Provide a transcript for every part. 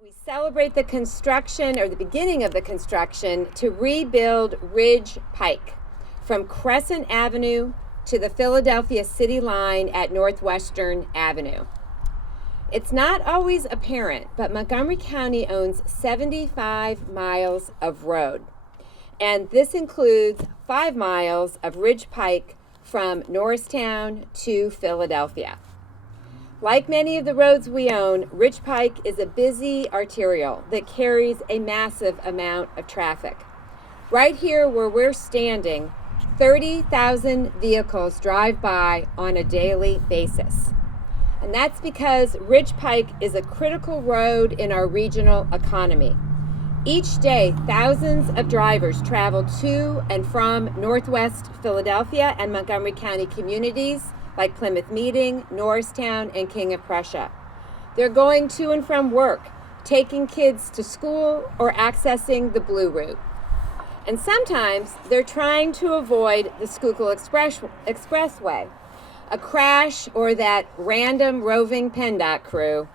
We celebrate the construction, or the beginning of the construction, to rebuild Ridge Pike from Crescent Avenue to the Philadelphia City line at Northwestern Avenue. It's not always apparent, but Montgomery County owns 75 miles of road. And this includes 5 miles of Ridge Pike from Norristown to Philadelphia. Like many of the roads we own, Ridge Pike is a busy arterial that carries a massive amount of traffic. Right here where we're standing, 30,000 vehicles drive by on a daily basis. And that's because Ridge Pike is a critical road in our regional economy. Each day, thousands of drivers travel to and from Northwest Philadelphia and Montgomery County communities like Plymouth Meeting, Norristown, and King of Prussia. They're going to and from work, taking kids to school, or accessing the Blue Route. And sometimes they're trying to avoid the Schuylkill Expressway. A crash or that random roving PennDOT crew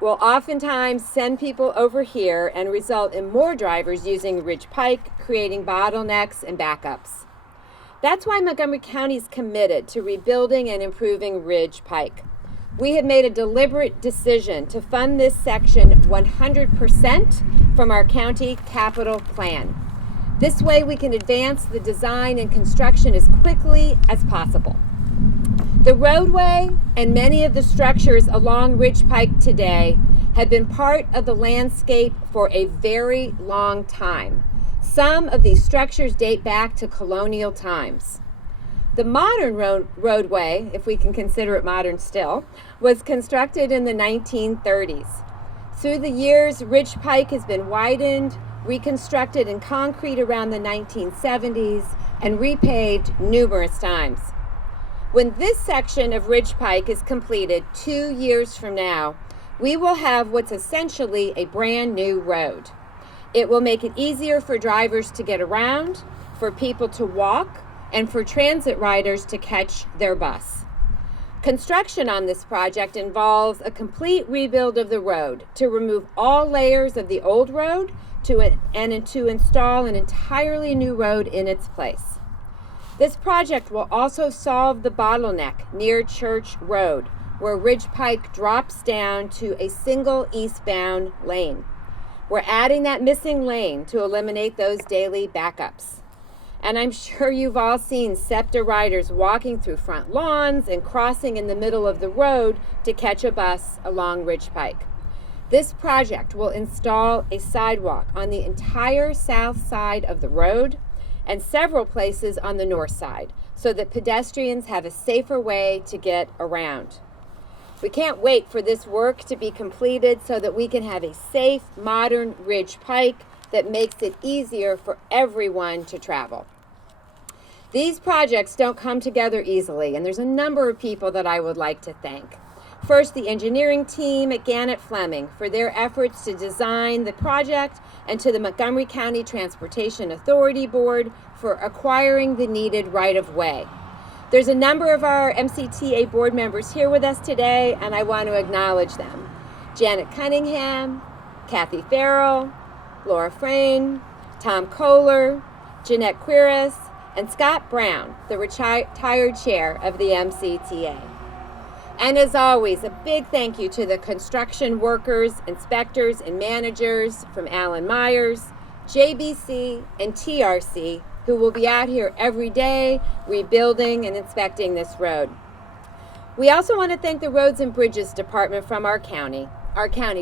will oftentimes send people over here and result in more drivers using Ridge Pike, creating bottlenecks and backups. That's why Montgomery County is committed to rebuilding and improving Ridge Pike. We have made a deliberate decision to fund this section 100% from our county capital plan. This way we can advance the design and construction as quickly as possible. The roadway and many of the structures along Ridge Pike today have been part of the landscape for a very long time. Some of these structures date back to colonial times. The modern roadway, if we can consider it modern still, was constructed in the 1930s. Through the years, Ridge Pike has been widened, reconstructed in concrete around the 1970s, and repaved numerous times. When this section of Ridge Pike is completed 2 years from now, we will have what's essentially a brand new road. It will make it easier for drivers to get around, for people to walk, and for transit riders to catch their bus. Construction on this project involves a complete rebuild of the road to remove all layers of the old road and to install an entirely new road in its place. This project will also solve the bottleneck near Church Road, where Ridge Pike drops down to a single eastbound lane. We're adding that missing lane to eliminate those daily backups. And I'm sure you've all seen SEPTA riders walking through front lawns and crossing in the middle of the road to catch a bus along Ridge Pike. This project will install a sidewalk on the entire south side of the road and several places on the north side so that pedestrians have a safer way to get around. We can't wait for this work to be completed so that we can have a safe, modern Ridge Pike that makes it easier for everyone to travel. These projects don't come together easily, and there's a number of people that I would like to thank. First, the engineering team at Gannett Fleming for their efforts to design the project, and to the Montgomery County Transportation Authority Board for acquiring the needed right-of-way. There's a number of our MCTA board members here with us today, and I want to acknowledge them. Janet Cunningham, Kathy Farrell, Laura Frayne, Tom Kohler, Jeanette Quiris, and Scott Brown, the retired chair of the MCTA. And as always, a big thank you to the construction workers, inspectors, and managers from Allen Myers, JBC, and TRC, who will be out here every day rebuilding and inspecting this road. We also want to thank the Roads and Bridges Department from our County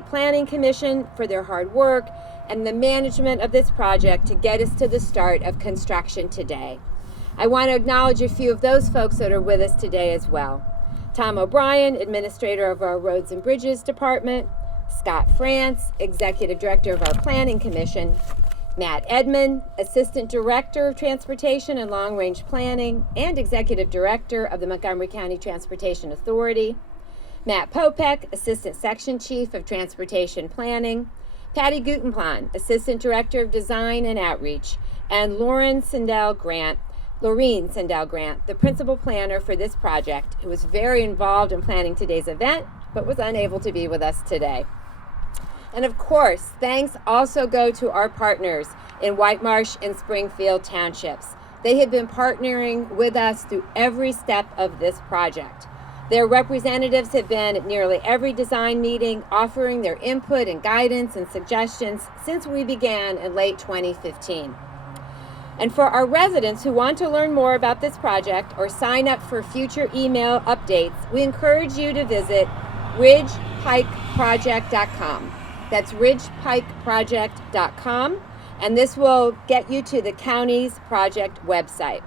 Planning Commission for their hard work, and the management of this project to get us to the start of construction today. I want to acknowledge a few of those folks that are with us today as well. Tom O'Brien, Administrator of our Roads and Bridges Department, Scott France, Executive Director of our Planning Commission, Matt Edmond, Assistant Director of Transportation and Long Range Planning and Executive Director of the Montgomery County Transportation Authority, Matt Popek, Assistant Section Chief of Transportation Planning, Patty Gutenplan, Assistant Director of Design and Outreach, and Lorene Sindel Grant, the Principal Planner for this project, who was very involved in planning today's event, but was unable to be with us today. And of course, thanks also go to our partners in White Marsh and Springfield Townships. They have been partnering with us through every step of this project. Their representatives have been at nearly every design meeting, offering their input and guidance and suggestions since we began in late 2015. And for our residents who want to learn more about this project or sign up for future email updates, we encourage you to visit ridgepikeproject.com. That's ridgepikeproject.com, and this will get you to the county's project website.